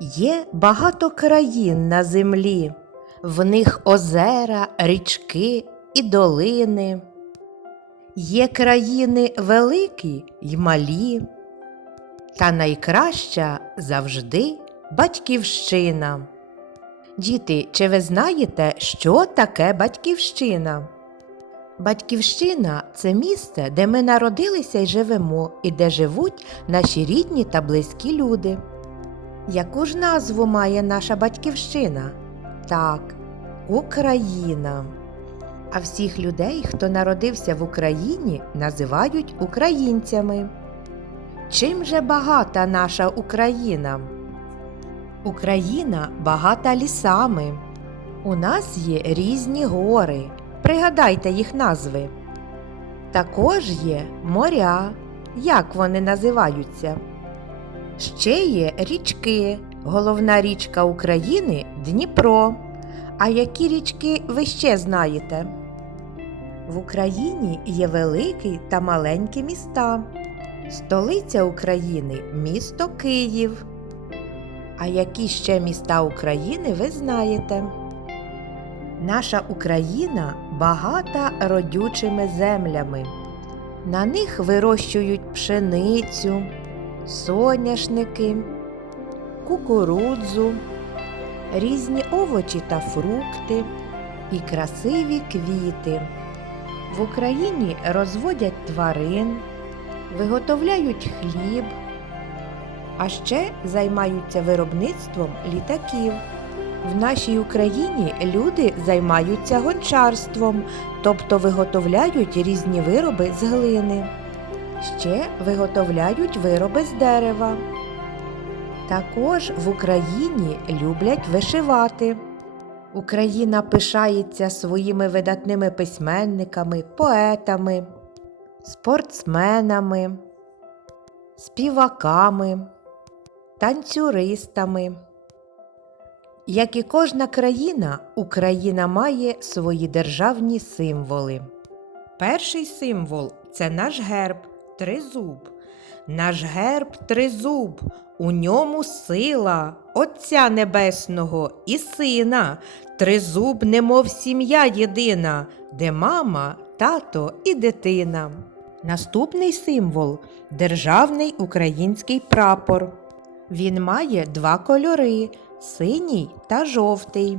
Є багато країн на землі, в них озера, річки і долини. Є країни великі й малі, та найкраща завжди батьківщина. Діти, чи ви знаєте, що таке батьківщина? Батьківщина це місце, де ми народилися і живемо, і де живуть наші рідні та близькі люди. Яку ж назву має наша батьківщина? Так, Україна. А всіх людей, хто народився в Україні, називають українцями. Чим же багата наша Україна? Україна багата лісами. У нас є різні гори. Пригадайте їх назви. Також є моря. Як вони називаються? Ще є річки. Головна річка України Дніпро. А які річки ви ще знаєте? В Україні є великі та маленькі міста. Столиця України місто Київ. А які ще міста України ви знаєте? Наша Україна багата родючими землями. На них вирощують пшеницю, соняшники, кукурудзу, різні овочі та фрукти і красиві квіти. В Україні розводять тварин, виготовляють хліб, а ще займаються виробництвом літаків. В нашій Україні люди займаються гончарством, тобто виготовляють різні вироби з глини. Ще виготовляють вироби з дерева. Також в Україні люблять вишивати. Україна пишається своїми видатними письменниками, поетами, спортсменами, співаками, танцюристами. Як і кожна країна, Україна має свої державні символи. Перший символ це наш герб тризуб. Наш герб тризуб, у ньому сила Отця Небесного і Сина, тризуб, немов сім'я єдина, де мама, тато і дитина. Наступний символ державний український прапор. Він має два кольори синій та жовтий.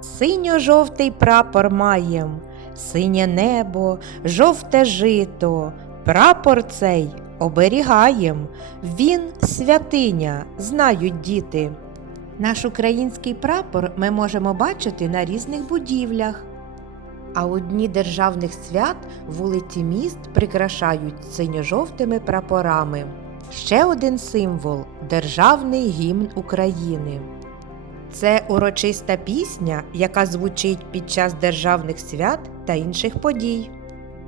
Синьо-жовтий прапор маєм, синє небо, жовте жито. Прапор цей оберігаєм. Він святиня, знають діти. Наш український прапор ми можемо бачити на різних будівлях. А у дні державних свят вулиці міст прикрашають синьо-жовтими прапорами. Ще один символ державний гімн України. Це урочиста пісня, яка звучить під час державних свят та інших подій.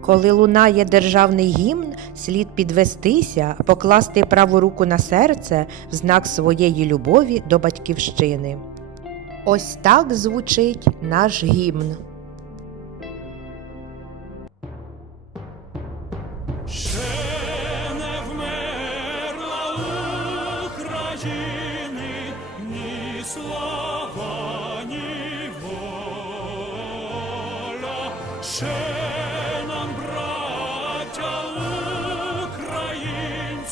Коли лунає державний гімн, слід підвестися, покласти праву руку на серце в знак своєї любові до батьківщини. Ось так звучить наш гімн. Ще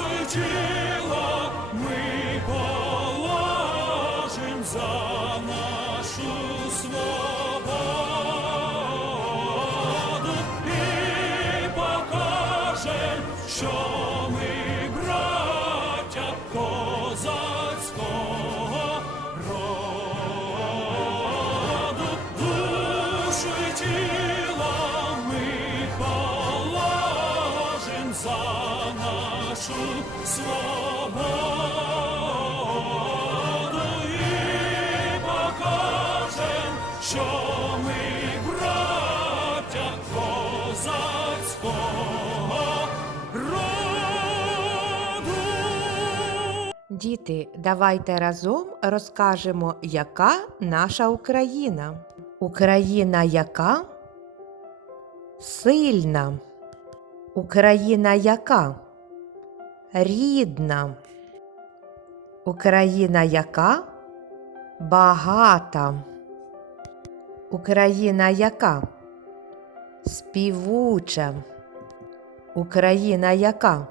й тіло положим за нашу свободу і покажем, що Діти, давайте разом розкажемо, яка наша Україна. Україна яка сильна. Україна яка. Рідна. Україна яка? Багата. Україна яка? Співуча. Україна яка?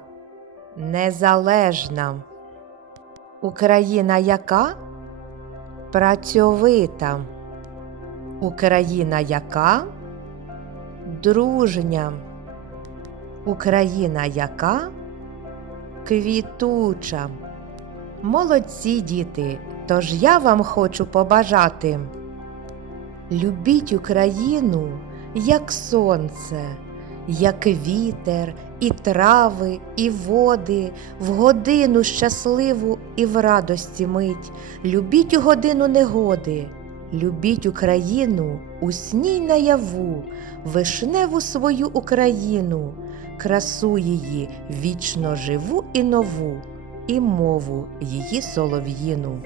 Незалежна. Україна яка? Працьовита. Україна яка? Дружня. Україна яка? Квітуча. Молодці діти, тож я вам хочу побажати. Любіть Україну, як сонце, як вітер, і трави, і води, в годину щасливу і в радості мить. Любіть у годину негоди, любіть Україну у сній наяву, вишневу свою Україну, красу її вічно живу і нову, і мову її солов'їну.